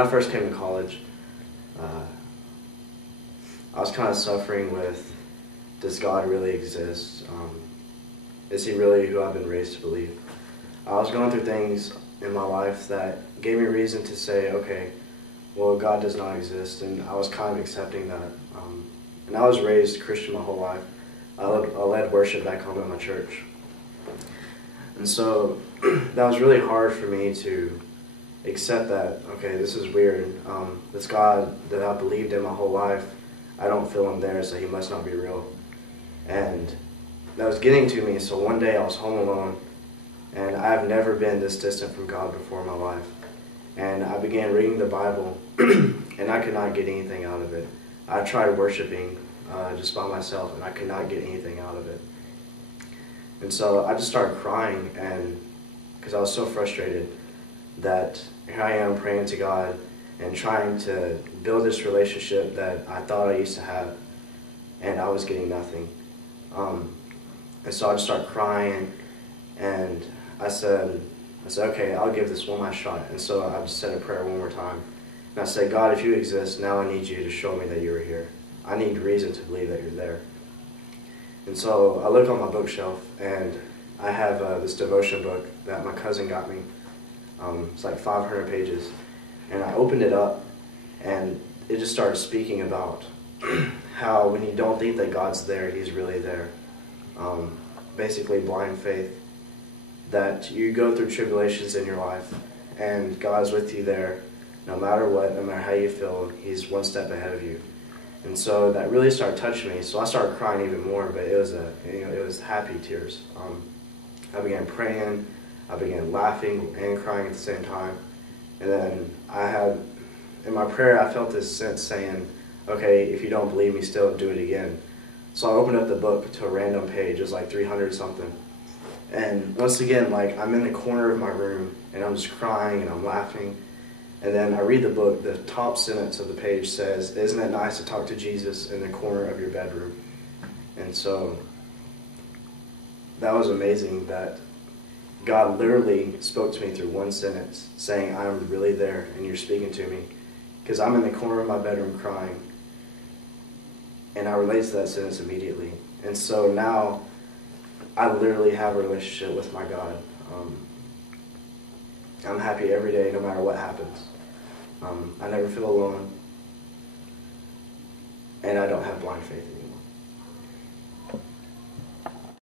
I first came to college, I was kind of suffering with, does God really exist? Is he really who I've been raised to believe? I was going through things in my life that gave me reason to say, okay, well, God does not exist, and I was kind of accepting that. And I was raised Christian my whole life. I led worship back home at my church. And so that was really hard for me to accept that, okay, this is weird. This God that I believed in my whole life, I don't feel him there, so he must not be real. And that was getting to me, so one day I was home alone, and I've never been this distant from God before in my life. And I began reading the Bible, and I could not get anything out of it. I tried worshiping just by myself, and I could not get anything out of it. And so I just started crying, and because I was so frustrated that here I am praying to God and trying to build this relationship that I thought I used to have, and I was getting nothing. And so I just started crying, and I said, okay, I'll give this one last shot. And so I just said a prayer one more time. And I said, God, if you exist, now I need you to show me that you are here. I need reason to believe that you're there. And so I looked on my bookshelf, and I have this devotion book that my cousin got me. It's like 500 pages. And I opened it up, and it just started speaking about how when you don't think that God's there, he's really there. Basically blind faith. That you go through tribulations in your life, and God's with you there, no matter what, no matter how you feel, he's one step ahead of you. And so that really started touching me. So I started crying even more, but it was happy tears. I began praying, I began laughing and crying at the same time. And then in my prayer, I felt this sense saying, okay, if you don't believe me still, do it again. So I opened up the book to a random page. It was like 300 something. And once again, like, I'm in the corner of my room, and I'm just crying and I'm laughing. And then I read the book. The top sentence of the page says, isn't it nice to talk to Jesus in the corner of your bedroom? And so that was amazing that God literally spoke to me through one sentence, saying, I'm really there, and you're speaking to me. Because I'm in the corner of my bedroom crying. And I relate to that sentence immediately. And so now I literally have a relationship with my God. I'm happy every day, no matter what happens. I never feel alone, and I don't have blind faith anymore.